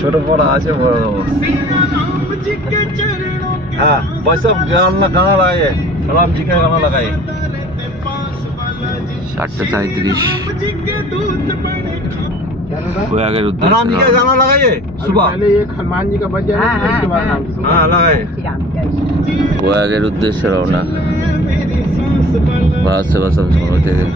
ছোট পড়া আছে বড় দেবো। হ্যাঁ বৈশা গানা লাগাই, রাম জি কা গানা লাগাই। 7:37 प्रयागের উদ্দেশ্যে राम जी का गाना लगाइए सुबह। पहले ये हनुमान जी का बज जाएगा, उसके बाद राम जी का। हाँ लगाए। প্রয়াগের উদ্দেশ্যে রওনা भारत सेवा संघ থেকে।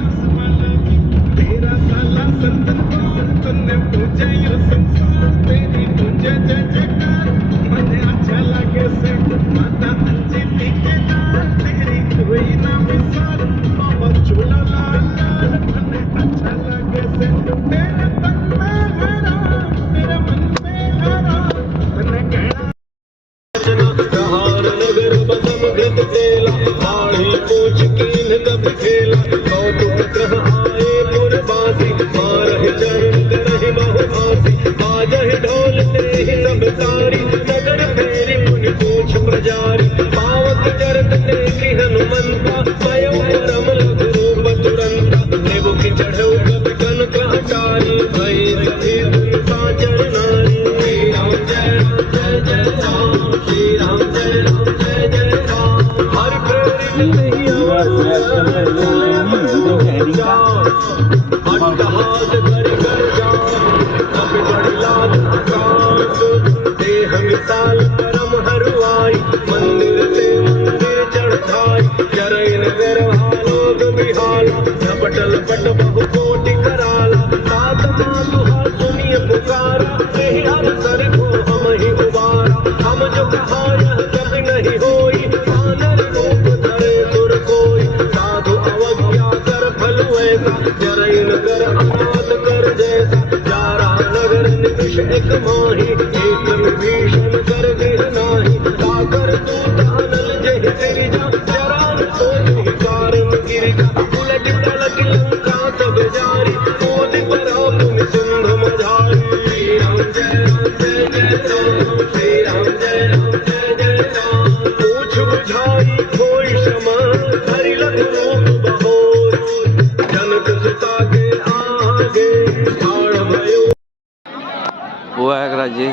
প্রয়াগরাজে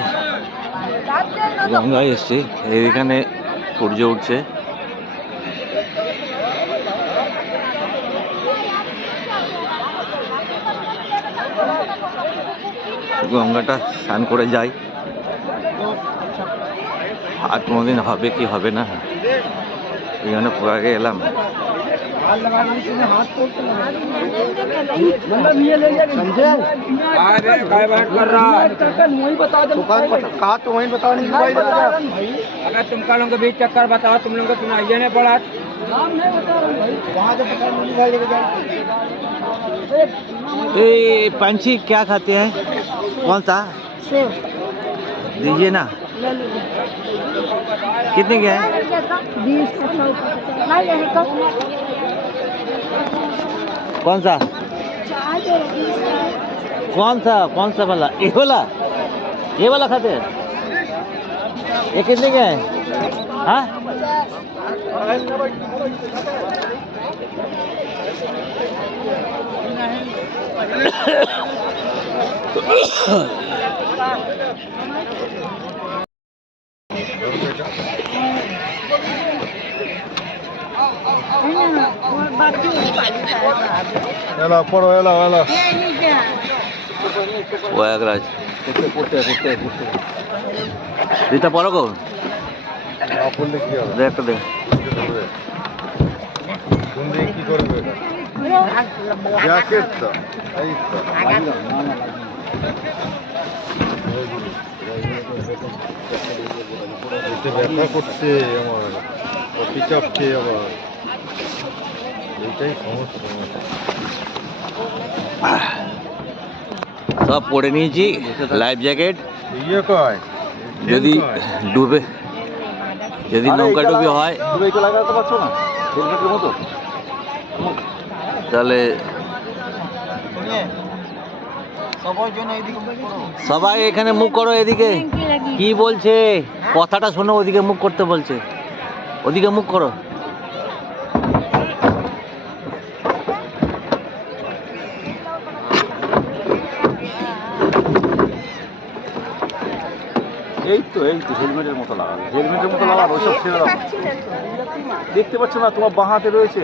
গঙ্গায় এসছে, এইখানে সূর্য উঠছে। গঙ্গাটা স্নান করে যাই, আর কোনোদিন হবে কি হবে না, এই জন্য প্রয়াগে এলাম। कहा तो वहीं बताओ नहीं भाई। अगर तुम लोगों के बीच चक्कर बताओ, तुम लोगों को सुनाइए नहीं पड़ा। वहाँ से पता ये पंछी क्या खाते हैं, कौन सा दीजिए ना, कितने के हैं? 20 कौन सा कौन सा वाला, ये वाला खाते हैं? ये कितने के हैं? हाँ এলা পড়ো, এলা এলা প্রয়াগরাজ দিতে পারো গো, পড়লে কি হবে? দেখ দে কোন দিকে কি করবে? জ্যাকেট তো এই তো এতে ব্যথা করছে আমার, কফি চাপছে আবার, এইটাই সমস্যা। সব পরে নিয়েছি লাইফ জ্যাকেট, ইয়ে কয় যদি ডুবে, যদি নৌকা ডুবি হয় লাগাতে পারছো না হেলমেটের মতো, তাহলে সবাই এখানে মুখ করো, এদিকে কি বলছে কথাটা শোনো, ওদিকে মুখ করতে বলছে, ওদিকে মুখ করো। এই তো হেলমেটের মতো লাগাবে, হেলমেটের মতো লাগাবে, ওইসব ছেড়ে দাও। দেখতে পাচ্ছ না তোমার বাঁ হাতে রয়েছে?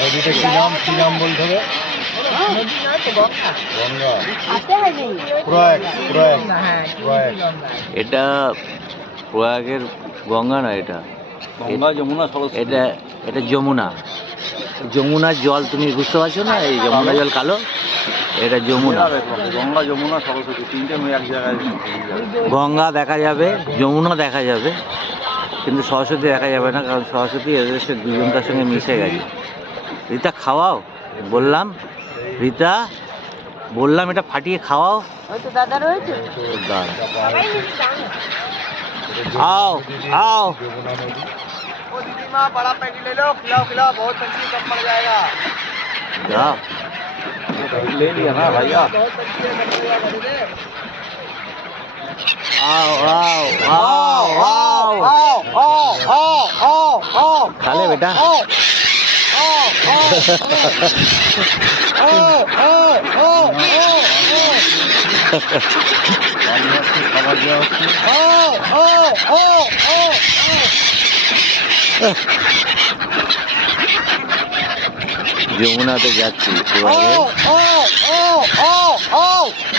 নদীটা কি নাম বলতে হবে? গঙ্গা। এটা প্রয়াগের গঙ্গা না, এটা গঙ্গা, যমুনা, সরস্বতী। এটা যমুনা। যমুনার জল তুমি বুঝতে পারছো না? এই যমুনা জল কালো, এটা যমুনা। গঙ্গা, যমুনা, সরস্বতী তিনটে মেয়ে এক জায়গায়। গঙ্গা দেখা যাবে, যমুনা দেখা যাবে, কিন্তু সরস্বতী দেখা যাবে না, কারণ সরস্বতী এদের সে দুজনকার সঙ্গে মিশে গেছে। রীতা খাওয়াও বললাম, রীতা বললাম এটা ফাটিয়ে খাওয়াও। দাদা आओ आओ बड़ा पैकेट ले लो, खिलाओ, बहुत टंकी कम पड़ जाएगा। जाओ ले लिया ना भैया। आओ आओ आओ आओ खा ले बेटा। খাবার দেওয়া হচ্ছে। যমুনাতে যাচ্ছি,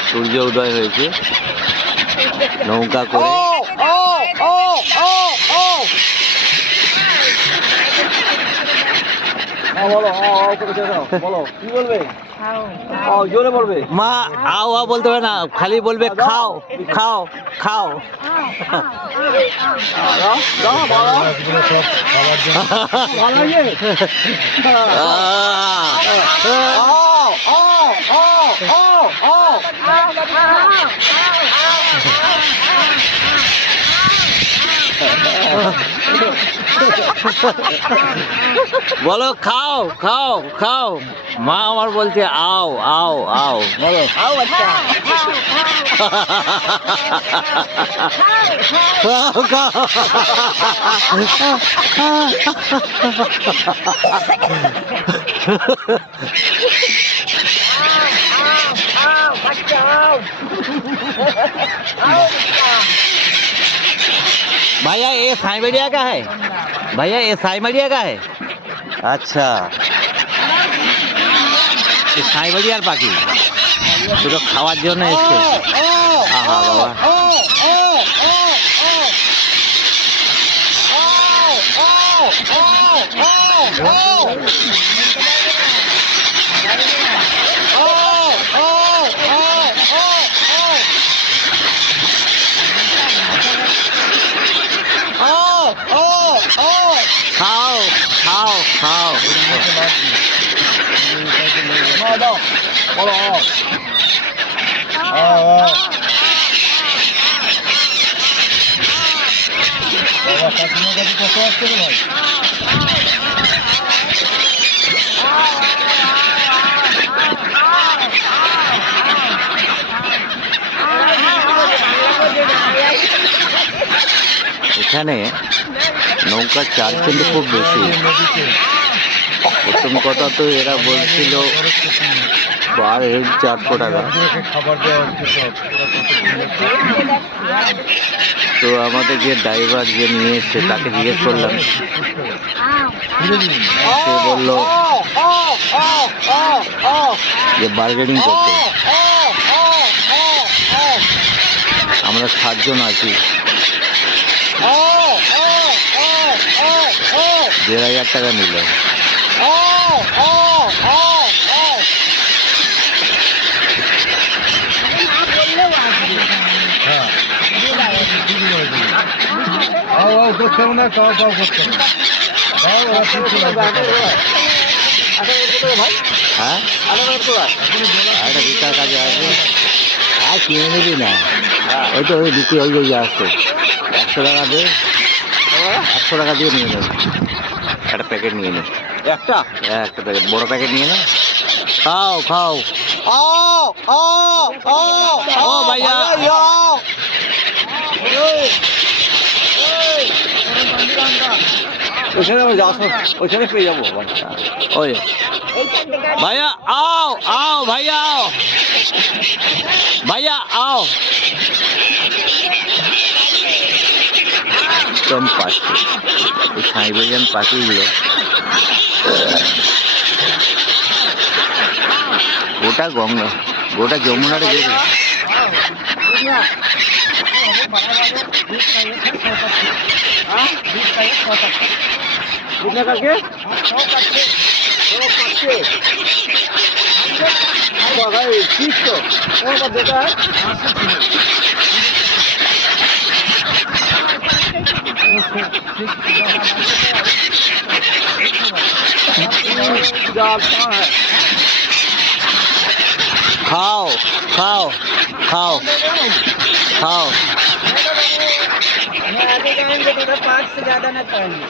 সূর্য উদয় হয়েছে, নৌকা করে। বলো কি বলবে? জোরে বলবে। মা আও আও বলতে হবে না, খালি বলবে খাও খাও খাও। বলো খাও খাও খাও। মা আমার বলছে আও আও আও, বলো খাও। भैया ये साइबेरिया का है, भैया ये साइबेरिया का है। अच्छा ये साइबेरियार पाखি, শুধু খাওয়ার জন্য এসছে। আহা বাবা, খাও খাও খাও। এখানে নৌকার চার্জ কিন্তু খুব বেশি। প্রথম কথা তো এরা বলছিল পার হেড 400 টাকা। তো আমাদের যে ড্রাইভার যে নিয়ে এসছে তাকে জিজ্ঞেস করলাম, সে বললো যে বার্গেনিং করতে। আমরা 7 জন আছি, 1500 টাকা নিল। হ্যাঁ একটা বিচার কাজে আসবে আর কিনে নিবি না, ওই তো ওই বিক্রি হয়ে যাই আসতো। 100 টাকা দিয়ে 100 টাকা দিয়ে নিয়ে নেবে, একটা প্যাকেট নিয়ে নে, একটা প্যাকেট বড় প্যাকেট নিয়ে নে। खाओ खाओ आओ आओ आओ ओ भैया आओ ওইখানে আমি আসো, ওইখানে পেয়ে যাবো। ओए भैया आओ आओ भैया आओ भैया आओ कम पाखी এই সাইবেরিয়ান পাখিগুলো গোটা গঙ্গা গোটা যমুনার গেছে कितने करके? भाई ठीक तो कौन बात देता है? जाल कहाँ है? खाओ खाओ खाओ खाओ आगे जाएंगे तो 5 से ज्यादा ना खाएंगे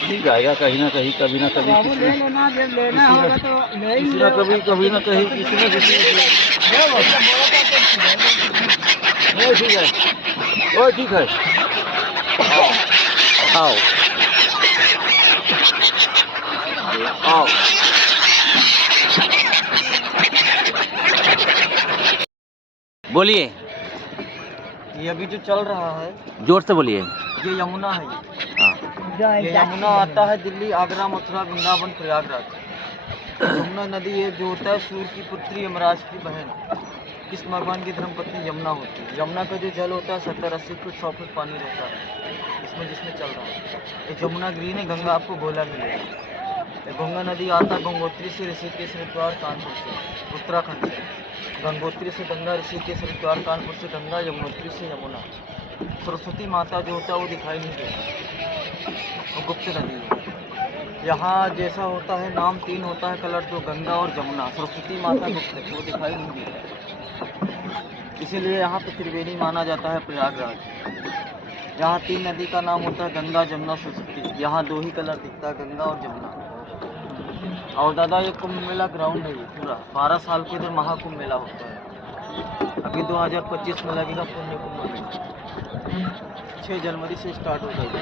ठीक आएगा कहीं ना कहीं, कभी ना कभी, बाबू ले लेना जब लेना होगा तो ले ही किसी ना कभी, कभी ना कहीं, किसी ना किसी। वो ठीक है, वो ठीक है। आओ आओ बोलिए ये अभी जो चल रहा है जोर से बोलिए ये यमुना है हाँ ये यमुना आता है दिल्ली, आगरा, मथुरा, वृंदावन, प्रयागराज। यमुना नदी ये जो होता है सूर्य की पुत्री यमराज की बहन कृष्ण भगवान की धर्मपत्नी यमुना होती है। यमुना का जो जल होता है 70-80 फुट 100 फुट पानी रहता है जिसमें चल रहा है। ये यमुना ग्रीन है, गंगा आपको गोला मिलेगा। ये गंगा नदी आता है गंगोत्री से ऋषिकेश, हरिद्वार, कानपुर से, उत्तराखंड से। गंगोत्री से गंगा, ऋषिकेश, हरिद्वार, कानपुर से गंगा, यमुनोत्री से यमुना। सरस्वती माता जो होता है वो दिखाई नहीं देता, वो गुप्त नदी है। यहाँ जैसा होता है नाम 3 होता है, कलर 2, गंगा और जमुना। सरस्वती माता गुप्त है, वो दिखाई नहीं देता, इसीलिए यहाँ पे त्रिवेणी माना जाता है प्रयागराज। यहाँ 3 नदी का नाम होता है गंगा, जमुना, सरस्वती। यहाँ 2 ही कलर दिखता है, गंगा और जमुना। और दादा ये कुंभ मेला ग्राउंड है, ये पूरा 12 साल के इधर महाकुंभ मेला होता है। अभी 2025 में लगेगा पुण्य कुंभ मेला। 6 जनवरी से स्टार्ट हो जाएगा,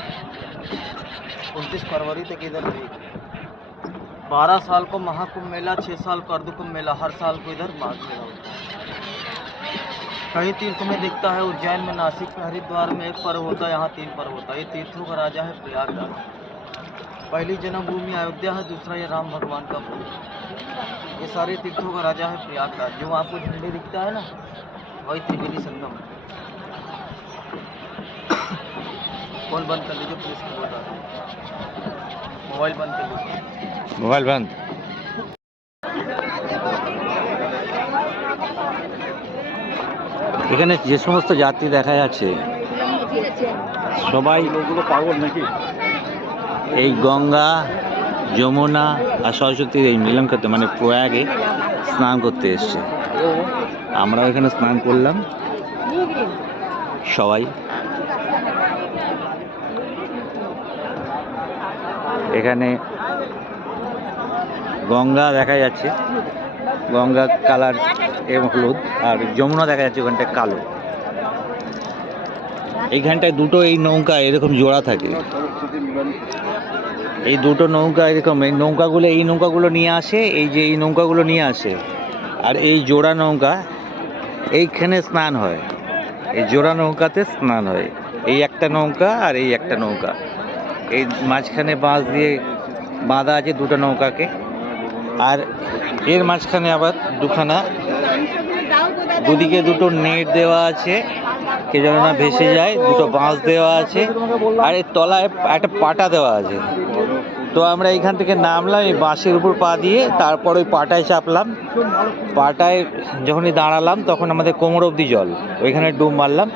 29 फरवरी तक इधर रहेगा। 12 साल को महाकुंभ मेला, 6 साल को अर्धकुंभ मेला, हर साल को इधर माघ मेला होता है। कई तीर्थ में दिखता है, उज्जैन में, नासिक में, हरिद्वार में 1 पर्व होता है, यहाँ 3 पर्व होता है। ये तीर्थों का राजा है प्रयागराज। पहली जन्मभूमि अयोध्या है, दूसरा ये राम भगवान का पुर। ये सारे तीर्थों का राजा है प्रयागराज। जो आपको झंडे दिखता है ना, वही त्रिवेणी संगम है। फोन बंद कर लीजिए, पुलिस को बोल रहा है। मोबाइल बंद कर लीजिए। मोबाइल बंद এখানে যে সমস্ত যাত্রী দেখা যাচ্ছে সবাই লোকগুলো পাগল নাকি? এই গঙ্গা যমুনা আর সরস্বতীর এই মিলন করতে মানে প্রয়াগে স্নান করতে এসছে। আমরা এখানে স্নান করলাম সবাই। এখানে গঙ্গা দেখা যাচ্ছে, গঙ্গা কালার এবং হলুদ, আর যমুনা দেখা যাচ্ছে ওখানটায় কালো। এইখানটায় দুটো এই নৌকা এরকম জোড়া থাকে, সরস্বতী মিলন। এই দুটো নৌকা এরকম, এই নৌকাগুলো নিয়ে আসে, এই যে এই নৌকাগুলো নিয়ে আসে, আর এই জোড়া নৌকা এইখানে স্নান হয়, এই জোড়া নৌকাতে স্নান হয়। এই একটা নৌকা আর এই একটা নৌকা, এই মাঝখানে বাঁশ দিয়ে বাঁধা আছে দুটো নৌকাকে, আর এর মাঝখানে আবার দুদিকে দুটো নেট দেওয়া আছে, কে যেন না ভেসে যায়, দুটো বাঁশ দেওয়া আছে, আর এর তলায় একটা পাটা দেওয়া আছে। তো আমরা এইখান থেকে নামলাম, এই বাঁশের উপর পা দিয়ে, তারপর ওই পাটায় চাপলাম। পাটায় যখনই দাঁড়ালাম তখন আমাদের কোমর অবধি জল, ওইখানে ডুব মারলাম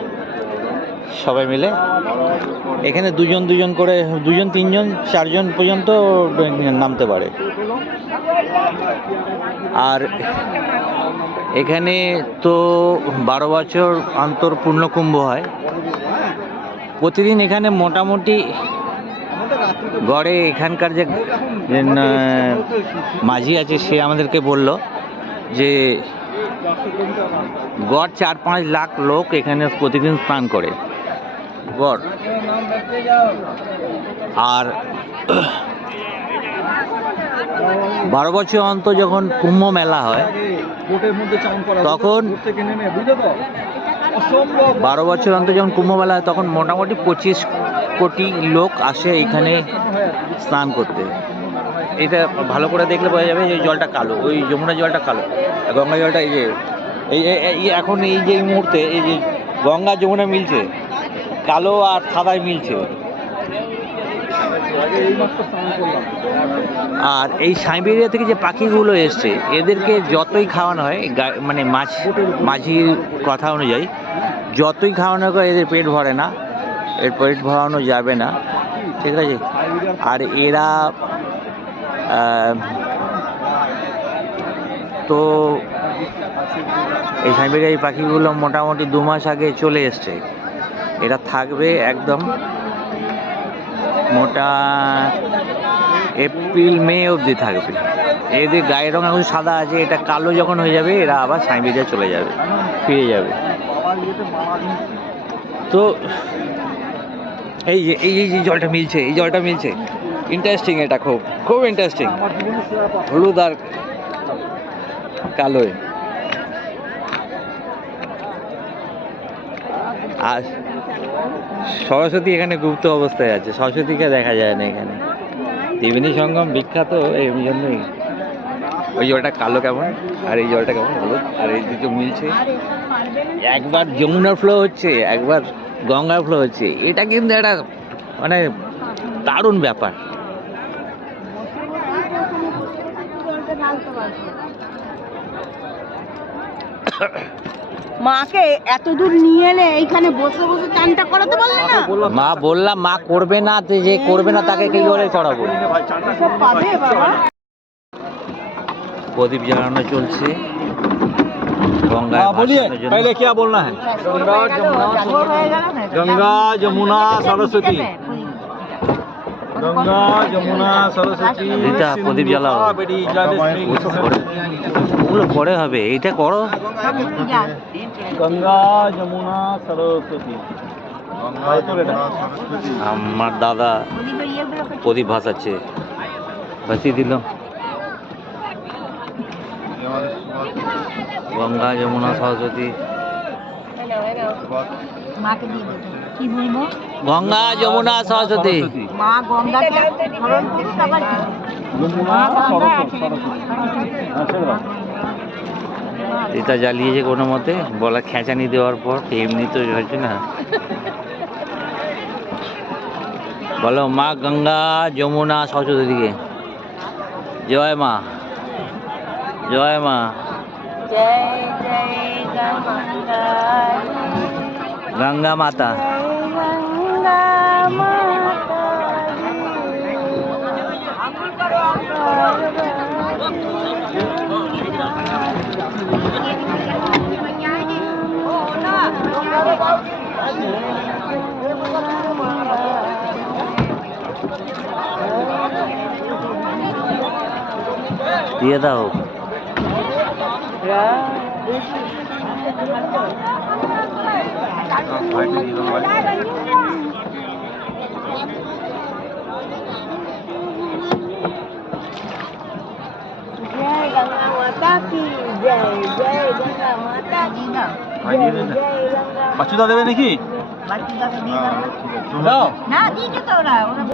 সবাই মিলে। এখানে দুজন করে 2 3 4 পর্যন্ত নামতে পারে। আর এখানে তো 12 বছর অন্তর পূর্ণকুম্ভ হয়। প্রতিদিন এখানে মোটামুটি গড়ে এখানকার যে মাঝি আছে সে আমাদেরকে বলল যে গড় 4-5 লাখ লোক এখানে প্রতিদিন স্নান করে গড়। আর 12 বছর অন্তর যখন কুম্ভ মেলা হয় বোটের মধ্যে চান করা তখন বোট থেকে নেমে বুঝলে তো অসম্ভব 12 বছর অন্তর যখন কুম্ভ মেলা হয় তখন মোটামুটি 25 কোটি লোক আসে এখানে স্নান করতে। এটা ভালো করে দেখলে বোঝা যাবে যে জলটা কালো, ওই যমুনা জলটা কালো, আর গঙ্গা জলটা এই যে এখন এই যে মুহূর্তে এই যে গঙ্গা যমুনা মিলছে, কালো আর সাদায় মিলছে। এই মাত্র স্নান করলাম। আর এই সাইবেরিয়া থেকে যে পাখিগুলো এসছে এদেরকে যতই খাওয়ানো হয় মানে মাঝির কথা অনুযায়ী যতই খাওয়ানো হয় এদের পেট ভরে না, এর পেট ভরানো যাবে না, ঠিক আছে। আর এরা তো এই সাইবেরিয়া এই পাখিগুলো মোটামুটি 2 মাস আগে চলে এসছে। এরা থাকবে একদম মোটা এপ্রিল মে অবধি থাকবে। এদের গায়ের রঙ এখন সাদা আছে, এটা কালো যখন হয়ে যাবে এরা আবার সাইবেরিয়া চলে যাবে, ফিরে যাবে। তো এই যে জলটা মিলছে, এই জলটা মিলছে, ইন্টারেস্টিং, এটা খুব খুব ইন্টারেস্টিং, হলুদ আর কালোয়। আর সরস্বতী এখানে গুপ্ত অবস্থায় আছে, সরস্বতীকে দেখা যায় না এখানে। ত্রিবেণী সঙ্গম বিখ্যাত এই জন্যই। ওই জলটা কালো কেমন আর এই জলটা কেমন হলুদ, আর এই দুটো মিলছে। একবার যমুনার ফ্লো হচ্ছে, একবার গঙ্গার ফ্লো হচ্ছে। এটা কিন্তু একটা মানে দারুণ ব্যাপার। মাকে এত দূর নিয়ে এলে এইখানে বসে বসে চানটা করাতে পারলে না? মা বললাম মা করবে না, তো যে করবে না তাকে কি করে করাবো। সব পাবে বাবা। প্রদীপ জ্বালানো চলছে গঙ্গায় बोलिए ভাসানোর জন্য। पहले क्या बोलना है? गंगा जमुना सरस्वती, गंगा जमुना सरस्वती रीता, प्रदीप जलाओ। बेटी जाले ওগুলো পরে হবে, এইটা করো। गंगा जमुना सरस्वती আমার দাদা প্রদীপ ভাসাচ্ছে, ভাসিয়ে দিল। গঙ্গা যমুনা সরস্বতী, মাকে দিয়ে দেবো। কি বলবো? গঙ্গা যমুনা সরস্বতী। মা গঙ্গাকে ধরন চেষ্টা করছে। यमुना सरस्वती এটা জ্বালিয়েছে কোনো মতে, বলা খেঁচানি দেওয়ার পর, এমনি তো হচ্ছে না। বলো মা গঙ্গা যমুনা সরস্বতী দিকে জয় মা, জয় মা। জয় জয় গঙ্গা, গঙ্গা মাতা। গঙ্গা মাতা। দিয়ে দাও। जय गंगा माता की जय, जय गंगा माता की जय, जय गंगा বাচ্চুদা দেবে নাকি? দাও। না দিকে তো ওরা এমনি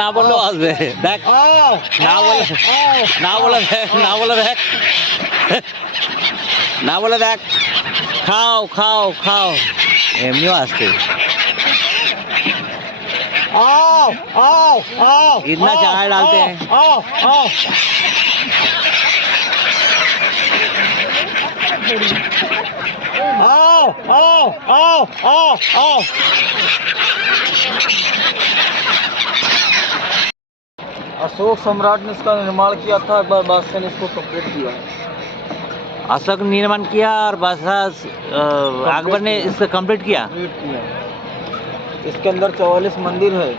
না বললেও আসবে, দেখ না বলে না বলে না বলে দেখ না বলে দেখ, খাও খাও খাও, এমনিও আসছে। इतना चाय डालते हैं। अशोक सम्राट ने इसका निर्माण किया था, एक बार बादशाह ने इसको कंप्लीट किया। अशोक निर्माण किया और बादशाह अकबर ने इसका कंप्लीट किया। इसके अंदर 44 मंदिर है,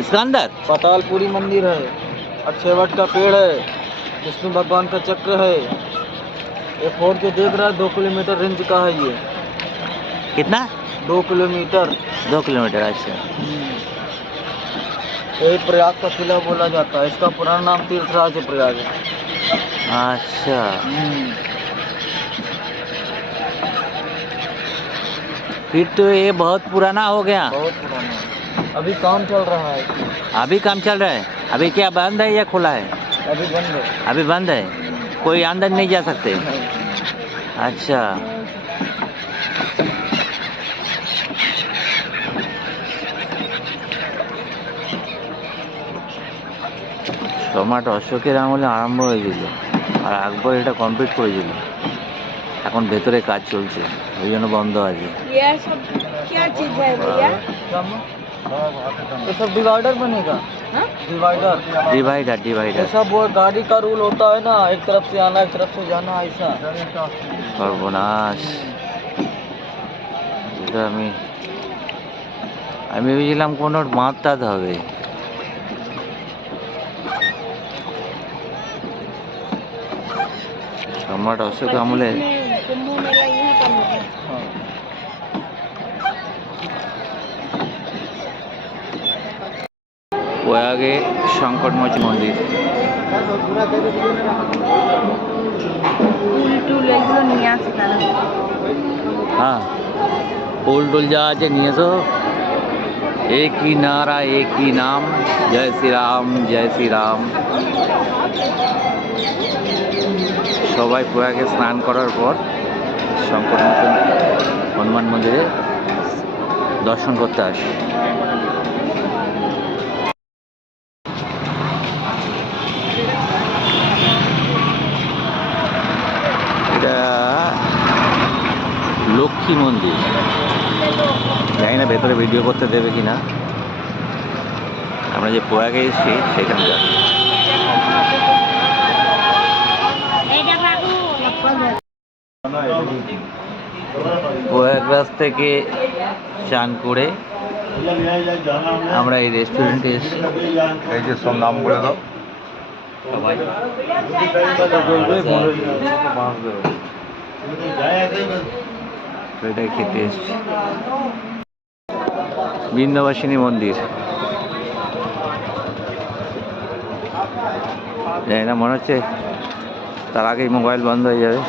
इसका अंदर पातालपुरी मंदिर है, अक्षयवट का पेड़ है, विष्णु भगवान का चक्र है। ये फोर्ट जो देख रहा है 2 किलोमीटर रेंज का है ये, कितना 2 किलोमीटर। 2 किलोमीटर। अच्छा यही प्रयाग का किला बोला जाता है, इसका पुराना नाम तीर्थराज प्रयाग है। अच्छा, फिर तो ये बहुत पुराना हो गया। बहुत पुराना है, अभी काम चल रहा है, अभी काम चल रहा है? अभी क्या बंद है या खुला है? अभी बंद है। अभी बंद है, कोई अंदर नहीं जा सकते। अच्छा, সম্রাট অশোকের আমলে আরম্ভ হয়েছিল আর আকবর এটা কমপ্লিট করেছিল। এখন ভেতরে কাজ চলছে, ওই জন্য বন্ধ আছে। ये सब क्या चीज है भैया? ये सब डिवाइडर बनेगा, हाँ? डिवाइडर। ডিভাইডার ডিভাইডার ऐसा वो गाड़ी का रूल होता है ना, एक तरफ से आना एक तरफ से जाना, ऐसा। সর্বনাশ। এটা আমি ভেবেছিলাম কোনো বাঁধ টাঁধ হবে। সম্রাট অশোক আমলে कुंभ मेला यहीं पर होगा। हाँ। প্রয়াগে সংকটমোচন মন্দির। ফুল টুল এগুলো নিয়ে আসে তারা। হ্যাঁ, ফুল টুল যা আছে নিয়ে এসো। एक ही नारा एक ही नाम, जय श्री राम जय श्री राम। সবাই প্রয়াগে স্নান করার পর সংকটমোচন হনুমান মন্দিরে দর্শন করতে আসে। এটা লক্ষ্মী মন্দির, জানি না ভেতরে ভিডিও করতে দেবে কিনা। আমরা যে প্রয়াগে এসেছি সেখানকার। প্রয়াগরাজ থেকে চান করে আমরা এই রেস্টুরেন্টে এসেছি। এই যে সব নাম বলে দাও। সবাই এটাই খেতে এসেছি। বৃন্দাবাসিনী মন্দির, জানি না, মনে হচ্ছে তার আগেই মোবাইল বন্ধ হয়ে যাবে।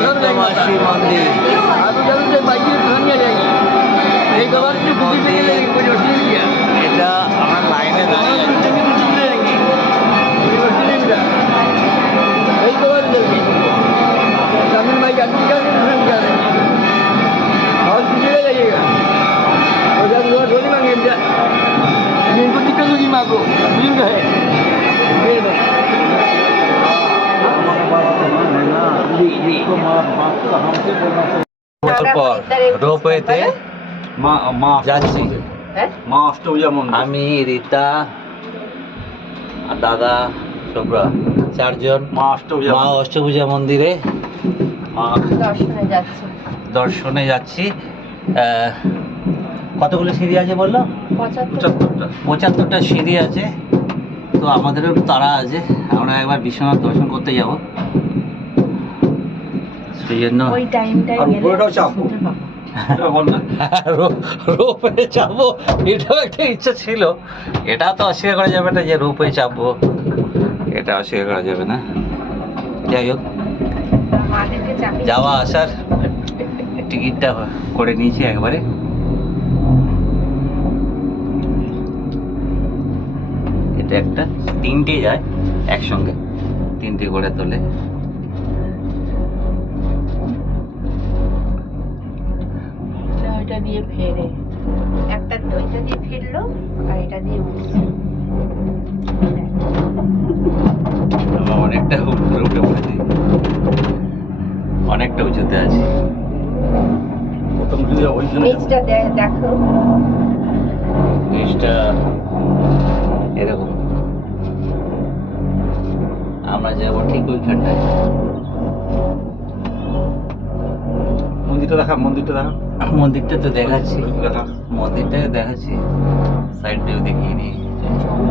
বৃন্দাবাসী মন্দির, এটা আমার লাইনে দাঁড়িয়ে বছর পর রোপওয়েতে যাচ্ছি। মা অষ্টভুজা মন্দির। আমি, রীতা আর দাদা শুভ্রা, চারজন মা অষ্টভুজা মা অষ্টভুজা মন্দিরে দর্শনে যাচ্ছে। দর্শনে যাচ্ছি। কতগুলো সিঁড়ি আছে বললো? 75টা। 75টা সিঁড়ি আছে। তো আমাদেরও একটু তাড়া আছে, আমরা একবার বিশ্বনাথ দর্শন করতে যাব, সেই জন্য ওই টাইমটাই আর উপরেটাও চাপবো। বল না, রোপওয়ে চাপবো, এটাও একটা ইচ্ছা ছিল। এটা তো অস্বীকার করা যাবে না যে রোপওয়ে চাপবো, এটা অস্বীকার করা যাবে না। যাই হোক, যাওয়া আসার টিকিটটা করে নিয়েছি একবারে। এটা একটা, তিনটে যায় একসঙ্গে, তিনটে করে তোলে। ওইটা দিয়ে ফেরে, একটা ওইটা দিয়ে ফিরলো আর এটা দিয়ে উঠছে। অনেকটা উপরে উঠে পড়েছি। অনেকটা উঁচুতে আছে। প্রথম যদি ওইখানে নিচটা দেখো। জিনিসটা এরকম, আমরা যাবো ঠিক ওইখানটায়। মন্দিরটা দেখা, মন্দিরটা দেখা, মন্দিরটা তো দেখাচ্ছি, দেখা। মন্দিরটাকে দেখাচ্ছি, সাইড দিয়েও দেখিয়ে নিই।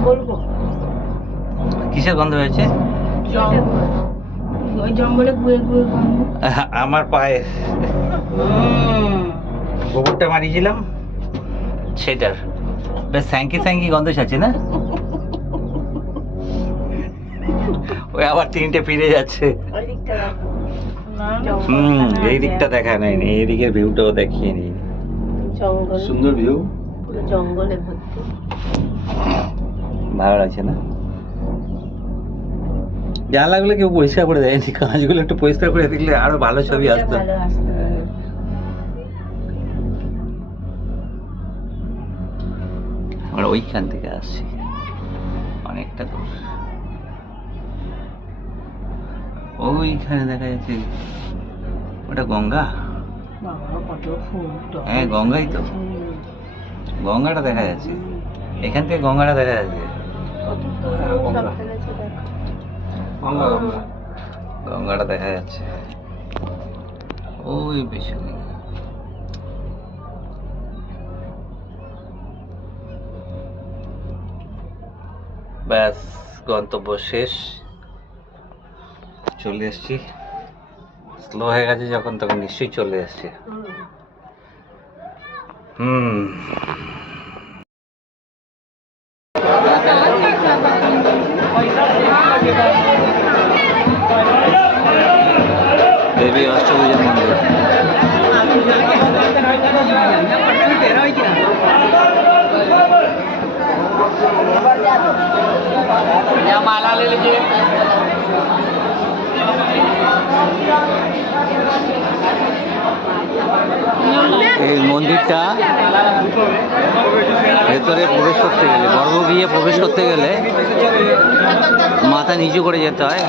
বলবো কিসের গন্ধ হয়েছে? ওই জঙ্গলে ঘুরে ঘুরে গন্ধ। আমার পায়ে গোবরটা মারিয়েছিলাম সেটার বেশ স্যাঙ্কি স্যাঙ্কি গন্ধ ছাড়ছে না? ওই আবার তিনটে ফিরে যাচ্ছে। ওই দিকটা দেখো। এই দিকটা দেখা নাইনি, এই দিকের ভিউটাও দেখিয়ে নিই। জঙ্গল, সুন্দর ভিউ। পুরো জঙ্গলে ভর্তি। ভালো লাগছে না? জানলাগুলো কেউ পরিষ্কার করে দেয়নি, কাঁচগুলো একটু পরিষ্কার করে দেখলে আরো ভালো ছবি আসতো। ভালো আসতো। আমরা ওইখান থেকে আসছি, অনেকটা দূর। ওইখানে দেখা যাচ্ছে, ওটা গঙ্গা। বাবা কত ফুল টব। হ্যাঁ গঙ্গাই তো, গঙ্গাটা দেখা যাচ্ছে, এখান থেকে গঙ্গাটা দেখা যাচ্ছে। কত ফুল সব ফেলেছে দেখো। গঙ্গা, গঙ্গা। গঙ্গাটা দেখা যাচ্ছে ওই পেছনে। ব্যাস গন্তব্য শেষ, চলে এসছি। স্লো হয়ে গেছে যখন, তখন নিশ্চয়ই চলে এসছি। দেবী অষ্টভুজা মন্দির। माला ले लीजिए। এই মন্দিরটা ভেতরে প্রবেশ করতে গেলে, গর্ভগৃহে প্রবেশ করতে গেলে মাথা নিচু করে যেতে হয়,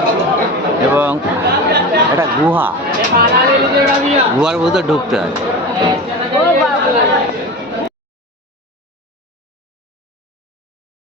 এবং একটা গুহার ভিতরে ঢুকতে হয়।